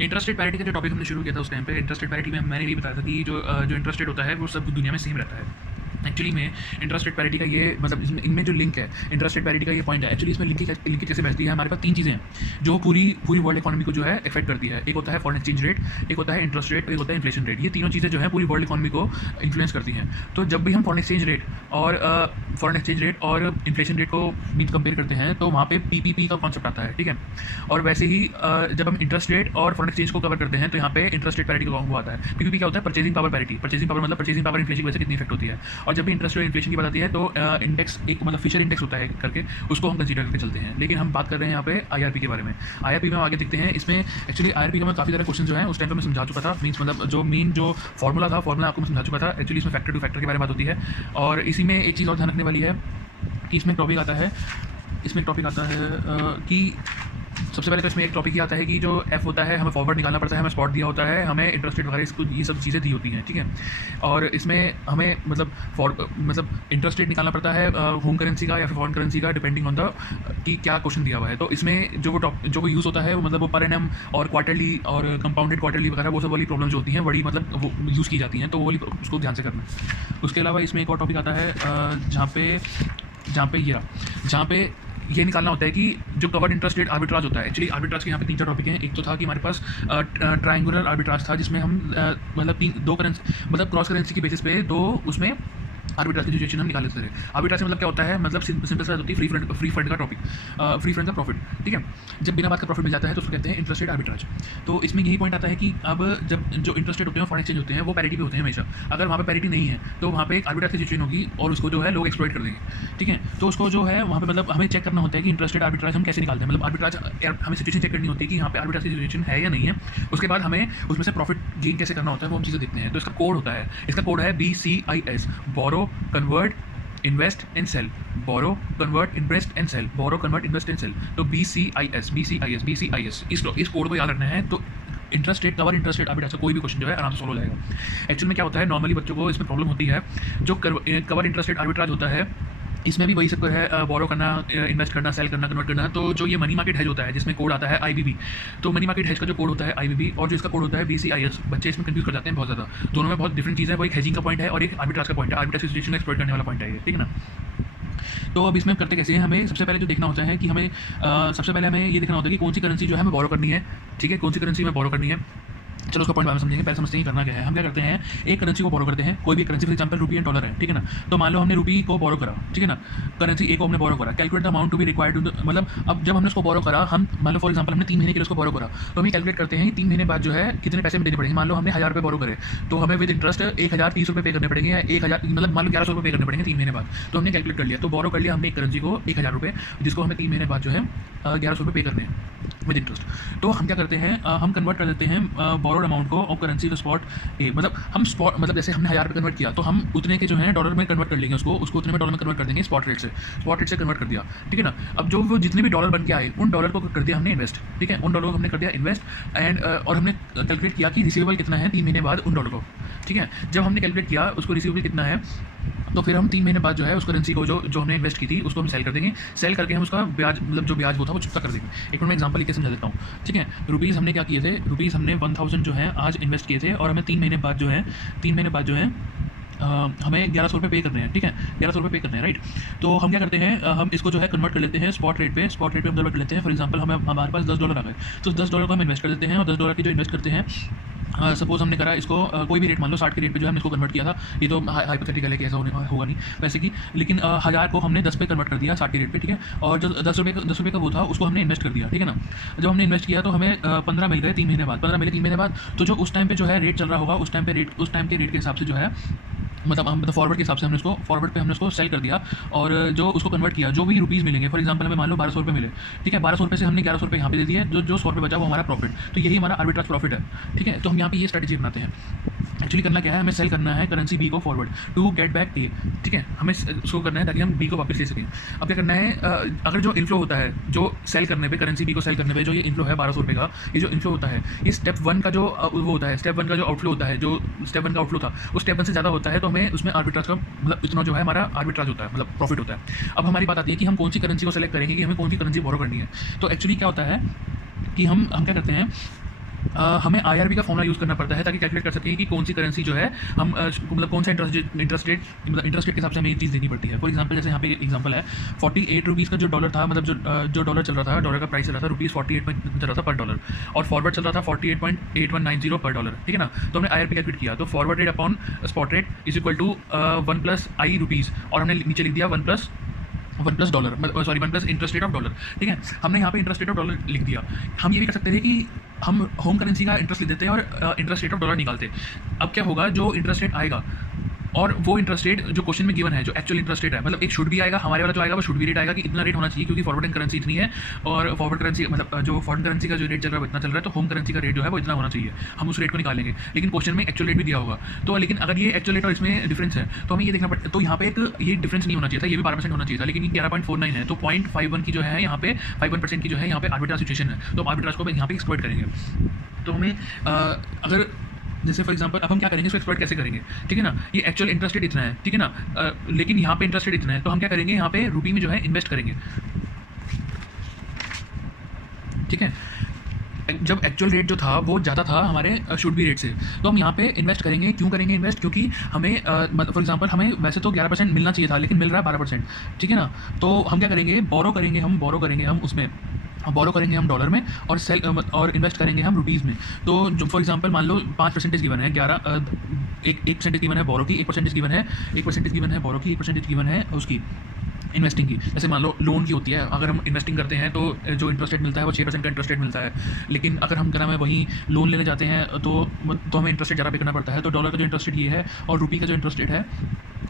Interest rate parity का जो topic हमने शुरू किया था उस टाइम पे इंटरेस्ट रेट पैरिटी में मैंने ये बताया था कि जो इंटरेस्ट रेट होता है वो सब दुनिया में सेम रहता है। एक्चुअली में इंटरेस्ट रेट पैरिटी का ये मतलब इनमें जो लिंक है इंटरेस्ट रेट पैरिटी का ये पॉइंट है। एक्चुअली इसमें लिंक कैसे बैठती है, हमारे पास तीन चीज़ें हैं जो पूरी पूरी वर्ल्ड इकोनॉमी को जो है इफेक्ट करती है। एक होता है फॉरेन एक्सचेंज रेट, एक होता है इंटरेस्ट रेट, एक होता है इन्फ्लेशन रेट। ये तीनों चीज़ें जो है पूरी वर्ल्ड इकोनॉमी को इन्फ्लुएंस करती हैं। तो जब भी हम फॉरेन एक्सचेंज रेट और इन्फ्लेशन रेट को मीन कंपेयर करते हैं तो वहाँ पे पीपीपी का कॉन्सेप्ट आता है, ठीक है। और वैसे ही जब हम इंटरेस्ट रेट और फॉरेन एक्सचेंज को कवर करते हैं तो यहाँ पे इंटरेस्ट रेट पैरिटी का वो आता है। पीपीपी क्या होता है? Purchasing power parity. Purchasing power मतलब परचेजिंग पावर इन्फ्लेशन की वजह से कितनी इफेक्ट होती है। और जब भी इंटरेस्ट रेट इन्फ्लेशन की बात आती है तो इंडेक्स एक मतलब फिशर इंडेक्स होता है करके उसको हम कंसीडर करके चलते हैं। लेकिन हम बात कर रहे हैं यहाँ पे आईआरपी के बारे में। आईआरपी में आगे देखते हैं। इसमें एक्चुअली आईआरपी का मैं काफ़ी सारे क्वेश्चन जो है उस टाइम पे मैं समझा चुका था। मीन्स मतलब जो फॉर्मूला आपको मैं समझा चुका था। एक्चुअली इसमें फैक्टर टू फैक्टर के बारे में बात होती है। और इसी में एक चीज़ और ध्यान रखने वाली है कि इसमें टॉपिक आता है कि सबसे पहले तो इसमें एक टॉपिक ये आता है कि जो एफ होता है हमें फॉरवर्ड निकालना पड़ता है, हमें स्पॉट दिया होता है, हमें इंटरेस्ट रेट वगैरह इसको ये सब चीज़ें दी होती हैं, ठीक है। और इसमें हमें मतलब इंटरेस्ट रेट निकालना पड़ता है होम करेंसी का या फिर फॉरेन करेंसी का, डिपेंडिंग ऑन द कि क्या क्वेश्चन दिया हुआ है। तो इसमें जो वो यूज़ होता है वो मतलब वो पर एनम और क्वार्टरली और कंपाउंडेड क्वार्टरली वगैरह वो सब वाली प्रॉब्लम्स जो होती हैं बड़ी मतलब वो यूज़ की जाती हैं, तो वो वाली उसको ध्यान से करना। उसके अलावा इसमें एक और टॉपिक आता है जहाँ पे ये निकालना होता है कि जो कवर्ड इंटरेस्ट रेट आर्बिट्राज होता है। एक्चुअली आर्बिट्राज के यहाँ पे तीन चार टॉपिक हैं। एक तो था कि हमारे पास ट्रायंगुलर आर्बिट्राज था जिसमें हम मतलब दो करेंसी मतलब क्रॉस करेंसी के बेसिस पे दो उसमें आर्बिट्राज की सिचुएशन हम निकाल लेते थे। आर्बिट्राज मतलब क्या होता है? मतलब सिंपल सा होती है फ्री फंड का टॉपिक, फ्री फंड का प्रॉफिट, ठीक है। जब बिना बात का प्रॉफिट मिल जाता है तो उसको कहते हैं इंटरेस्ट रेट आर्बिट्राज। तो इसमें यही पॉइंट आता है कि अब जब जो इंटरेस्ट रेट होते हैं फॉरेन एक्सचेंज होते हैं वो पैरिटी पे होते हैं हमेशा। अगर वहाँ पे पैरिटी नहीं है तो वहाँ पे एक आर्बिट्राज की सिचुएशन होगी और उसको जो है लोग एक्सप्लॉइट कर देंगे, ठीक है। तो उसको जो है वहाँ पे मतलब हमें चेक करना होता है कि इंटरेस्ट रेट आर्बिट्राज हम कैसे निकालते हैं। मतलब आर्बिट्राज हमें सिचुएशन चेक करनी होती है कि यहाँ पे आर्बिट्राज की सिचुएशन है या नहीं है। उसके बाद हमें उसमें से प्रॉफिट गेन कैसे करना होता है वो हम चीज़ें देखते हैं। तो इसका कोड होता है, इसका कोड है BCIS, borrow convert invest and sell. Borrow convert invest and sell, borrow convert invest and sell. तो BCIS इस कोड को याद रखना है। तो interest rate cover interest rate arbitrage का कोई भी क्वेश्चन जो है आराम से सॉल्व हो जाएगा। एक्चुअल में क्या होता है, नॉर्मली बच्चों को इसमें प्रॉब्लम होती है जो कवर इंटरेस्ट रेट आर्बिट्राज होता है इसमें भी वही सब है, बोरो करना, इन्वेस्ट करना, सेल करना, कन्वर्ट करना। तो जो ये मनी मार्केट हेज होता है जिसमें कोड आता है IBB, तो मनी मार्केट हेज का जो कोड होता है IBB और जो इसका कोड होता है BCIS, बच्चे इसमें कंफ्यूज कर जाते हैं बहुत ज़्यादा। दोनों में बहुत डिफरेंट चीज़ है। वो एक हेजिंग का पॉइंट है और एक आर्बिट्राज का पॉइंट है। आर्बिट्राज सिचुएशन को एक्सप्लॉइट करने वाला पॉइंट है ये, ठीक है ना। तो अब इसमें करते कैसे हैं, हमें सबसे पहले जो देखना होता है कि सबसे पहले हमें ये देखना होता है कि कौन सी करेंसी जो है हमें बोरो करनी है, ठीक है। कौन सी करेंसी हमें बोरो करनी है, चलो उसका पॉइंट बाद में समझेंगे। पहले समझते हैं करना क्या है। हम क्या करते हैं, एक करेंसी को बोरो करते हैं, कोई भी currency, for example rupee and dollar है, ठीक है ना। तो मान लो हमने रुपी को बोरो करा, ठीक है ना, करेंसी ए को हमने बोरो करा। Calculate the amount to be required to मतलब अब जब हमने उसको बोरो करा, हम मान लो फॉर एग्जांपल हमने 3 महीने के लिए उसको बोरो करा, तो हम कैलकुलेट करते हैं कि 3 महीने बाद जो है कितने पैसे में देने पड़ेंगे। मान लो हमने 1000 रुपये बोरो करे तो हमें विद इंटरेस्ट 1030 रुपये पे करने पड़ेंगे, या 1000 मतलब मान लो 1100 रुपये पे करने पड़ेंगे 3 महीने बाद। तो हमने कैलकुलेट कर लिया, तो बोरो कर लिया हमने एक करेंसी को 1000 रुपये, जिसको हमें 3 महीने बाद जो है 1100 रुपये पे करने हैं विद इंटरेस्ट। तो हम क्या करते हैं, हम कन्वर्ट कर देते हैं बोरोड अमाउंट को और करेंसी को स्पॉट ए, मतलब हम स्पॉट मतलब जैसे हमने 1000 रुपये कन्वर्ट किया तो हम उतने के जो है डॉलर में कन्वर्ट कर लेंगे, उसको उतने में डॉलर में कन्वर्ट कर देंगे स्पॉट रेट से कन्वर्ट कर दिया, ठीक है ना। अब जो वो जितने भी डॉलर बन के आए उन डॉलर को कर दिया हमने इन्वेस्ट, ठीक है। उन डॉलर को हमने कर दिया इन्वेस्ट एंड और हमने कैलकुलेट किया कि रिसीवेबल कितना है 3 महीने बाद उन डॉलर को, ठीक है। जब हमने कैलकुलेट किया उसको रिसीवेबल कितना है, तो फिर हम 3 महीने बाद जो है उस करेंसी को जो हमने इन्वेस्ट की थी उसको हम सेल कर देंगे। सेल करके हम उसका ब्याज मतलब जो ब्याज वो था वो चुकता कर देंगे। एक मिनट में एग्जांपल लिख के समझा देता हूँ, ठीक है। रुपीज़ हमने क्या किए थे, रुपीज़ हमने 1000 जो है आज इन्वेस्ट किए थे और हमें 3 महीने बाद जो है हमें 1100 रुपये पे करने हैं, ठीक है। 1100 रुपये पे करने हैं, राइट। तो हम क्या करते हैं, हम इसको जो है कन्वर्ट कर लेते हैं स्पॉट रेट पे हम कन्वर्ट कर लेते हैं। फॉर एग्जांपल हमारे पास $10 आ गए, तो $10 को हम इन्वेस्ट कर देते हैं और $10 की जो इन्वेस्ट करते हैं, सपोज हमने करा इसको कोई भी रेट मान लो 60 के रेट पे जो है हमने इसको कन्वर्ट किया था। ये तो हाइपोथेटिकल है कि ऐसा होगा नहीं वैसे कि, लेकिन 1000 को हमने 10 पे कन्वर्ट कर दिया 60 के रेट पे, ठीक है। और जो 10 रुपये का वो था उसको हमने इन्वेस्ट कर दिया, ठीक है ना। जब हमने इन्वेस्ट किया तो हमें 15 मिल गए 3 महीने बाद, 15 मिले 3 महीने बाद। तो जो उस टाइम पे जो है रेट चल रहा होगा उस टाइम के रेट के हिसाब से जो है मतलब फॉरवर्ड के हिसाब से हमने उसको सेल कर दिया और जो उसको कन्वर्ट किया, जो भी रुपीज़ मिलेंगे, फॉर एग्जांपल हमें मान लो 1200 रुपये मिले, ठीक है। 1200 रुपये से हमने 1100 रुपये यहाँ पे दे दिए, जो 100 रुपये बचा वो हमारा प्रॉफिट। तो यही हमारा आर्बिट्राज प्रॉफिट है, ठीक है। तो हम यहाँ पे ये स्ट्रेटजी अपनाते हैं। एक्चुअली करना क्या है, हमें सेल करना है करेंसी बी को फॉरवर्ड टू गेट बैक ए, ठीक है। हमें उसको करना है ताकि हम बी को वापस ले सकें। अब क्या करना है, अगर जो इनफ्लो होता है जो सेल करने पे, करेंसी बी को सेल करने पे जो ये इनफ्लो है 1200 रुपये का, ये जो इनफ्लो होता है ये स्टेप 1 का जो वो होता है, स्टेप 1 का जो आउटफ्लो होता है, जो स्टेप 1 का आउटफ्लो था उस स्टेप 1 से ज़्यादा होता है, तो हमें उसमें आर्बिट्राज का मतलब इतना जो है हमारा आर्बिट्राज होता है, मतलब प्रॉफिट होता है। अब हमारी बात आती है कि हम कौन सी करेंसी को सेलेक्ट करेंगे कि हमें कौन सी करेंसी बोरो करनी है। तो एक्चुअली क्या होता है कि हम क्या करते हैं, हमें आईआरबी का फॉर्मूला यूज़ करना पड़ता है ताकि कैलकुलेट कर सकें कि कौन सी करेंसी जो है हम मतलब कौन सा इंटरेस्ट रेट मतलब इंटरेस्ट रेट के हिसाब से हमें ये चीज़ देनी पड़ती है। फॉर एग्जांपल जैसे यहाँ पे एग्जांपल है 48 रुपीज़ का जो डॉलर था, मतलब जो डॉलर चल रहा था, डॉलर का प्राइस चल रहा था ₹48 चल रहा था पर डॉलर, और फॉरवर्ड चल रहा था 48.8190 पर डॉलर, ठीक है ना। तो हमने आईआरबी कैलकुलेट किया, तो forward rate upon spot rate is equal to 1 plus i rupees, और हमने नीचे लिख दिया 1 plus dollar, sorry 1 plus interest rate of dollar, ठीक है। हमने यहाँ पे इंटरेस्ट रेट ऑफ डॉलर लिख दिया। हम ये भी कर सकते थे कि हम होम करेंसी का इंटरेस्ट लिख देते हैं और इंटरेस्ट रेट ऑफ डॉलर निकालते। अब क्या होगा, जो इंटरेस्ट रेट आएगा और वो इंटरेस्ट रेट जो क्वेश्चन में गिवन है, जो एक्चुअल इंटरेस्ट रेट है, मतलब एक शुड भी आएगा, हमारे वाला जो आएगा वो शुड भी रेट आएगा कि इतना रेट होना चाहिए क्योंकि फॉरवर्डिंग करेंसी इतनी है, और फॉरवर्ड करेंसी मतलब जो फॉरेन करेंसी का जो रेट चल रहा है वो इतना चल रहा है, तो होम करेंसी का रेट जो है वो इतना होना चाहिए, हम उस रेट को निकालेंगे। लेकिन क्वेश्चन में एक्चुअल रेट भी दिया होगा, तो लेकिन अगर ये एक्चुअल रेट और इसमें डिफरेंस है तो हमें ये देखना पड़ता है। तो यहाँ पे एक ये डिफरेंस नहीं होना चाहिए था, ये भी 12% होना चाहिए था, लेकिन ये 11.49 है, तो 0.51 की जो है यहाँ पे 51% की जो है यहाँ पे आर्बिट्राज सिचुएशन है, तो हम आर्बिट्राज को यहाँ पे एक्सप्लॉइट करेंगे। तो हमें अगर जैसे फॉर एग्जांपल अब हम क्या करेंगे, इसको एक्सप्लॉइट कैसे करेंगे, ठीक है ना। ये एक्चुअल इंटरेस्ट रेट इतना है, ठीक है ना, लेकिन यहाँ पे इंटरेस्ट रेट इतना है, तो हम क्या करेंगे, यहाँ पे रुपी में जो है इन्वेस्ट करेंगे, ठीक है। जब एक्चुअल रेट जो था वो ज़्यादा था हमारे शुड बी रेट से, तो हम यहाँ पे इन्वेस्ट करेंगे। क्यों करेंगे इन्वेस्ट, क्योंकि हमें फॉर एग्जांपल हमें वैसे तो 11% मिलना चाहिए था, लेकिन मिल रहा है 12%, ठीक है ना। तो हम क्या करेंगे, बोरो करेंगे हम उसमें बोरो करेंगे हम डॉलर में, और सेल और इन्वेस्ट करेंगे हम रुपीज़ में। तो जो फॉर एग्जांपल मान लो 5% गिवन है, 1% गिवन है बोरो की, 1% गिवन है, 1% गिवन है बोरो की, 1% गिवन है उसकी इन्वेस्टिंग की। जैसे मान लो लोन की होती है, अगर हम इन्वेस्टिंग करते हैं तो जो इंटरेस्ट रेट मिलता है वो 6% का इंटरेस्ट रेट मिलता है, लेकिन अगर हम क्या नाम है वहीं लोन लेने जाते हैं तो हमें इंटरेस्ट रेट ज़्यादा पे करना पड़ता है। तो डॉलर का जो इंटरेस्ट रेट ये है, और रुपी का जो इंटरेस्ट रेट है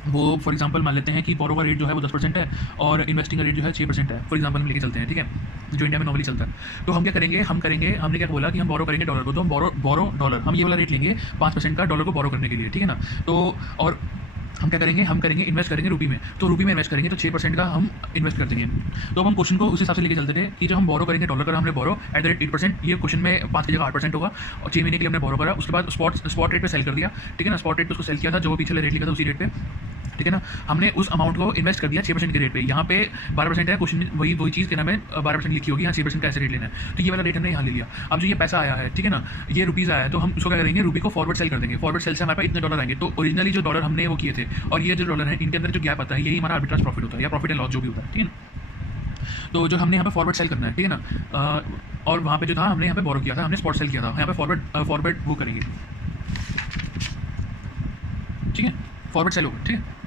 वो फॉर एग्जांपल मान लेते हैं कि बोरो का रेट जो है वो 10% है और इन्वेस्टिंग का रेट जो है 6% है, फॉर एग्जांपल हम लेके चलते हैं, ठीक है, जो इंडिया में नॉर्मली चलता है। तो हम क्या करेंगे, हमने क्या बोला कि हम बोरो करेंगे डॉलर को, तो हम बोरो डॉलर, हम ये वाला रेट लेंगे 5% का डॉलर को बोरो करने के लिए, ठीक है ना। तो और हम क्या करेंगे, इन्वेस्ट करेंगे रुपी में, तो रुपी में इन्वेस्ट करेंगे तो 6% का हम इन्वेस्ट कर देंगे। तो अब हम क्वेश्चन को उस हिसाब से लेके चलते थे कि जब हम बोरो करेंगे डॉलर का, हमने बोरो @8%, ये क्वेश्चन में 5 की जगह 8% होगा, और 6 महीने के लिए हमने बोरो करा, उसके बाद स्पॉट रेट पे सेल कर दिया, ठीक है ना। स्पॉट रेट पे उसको सेल किया था, जो पिछले रेट लिखा था उसी रेट पे, ठीक है ना। हमने उस अमाउंट को इन्वेस्ट कर दिया 6% के रेट पे। यहाँ पे 12% है, क्वेश्चन वही चीज़ के नाम है 12% लिखी होगी, यहाँ 6% का ऐसे रेट लेना है, तो ये वाला रेट हमने यहाँ ले लिया। अब जो ये पैसा आया है, ठीक है ना, ये रुपीज़ आया है, तो हम उसको क्या करेंगे, रुपी को फॉरवर्ड सेल कर देंगे। फॉरवर्ड सेल से हमारे पास इतने डॉलर आएंगे, तो ओरिजिनली जो डॉलर हमने वो किए थे और ये जो डॉलर है, इनके अंदर जो गैप आता है, यही हमारा आर्बिट्राज प्रॉफिट होता है या प्रॉफिट एंड लॉस जो भी होता है, ठीक है ना। तो जो हमने यहाँ पे फॉरवर्ड सेल करना है, ठीक है ना, और वहाँ पे जो था हमने यहाँ पे बोरो किया था, हमने स्पॉट सेल किया था, यहाँ पे फॉरवर्ड वो करेंगे, ठीक है, फॉरवर्ड सेल होगा, ठीक है।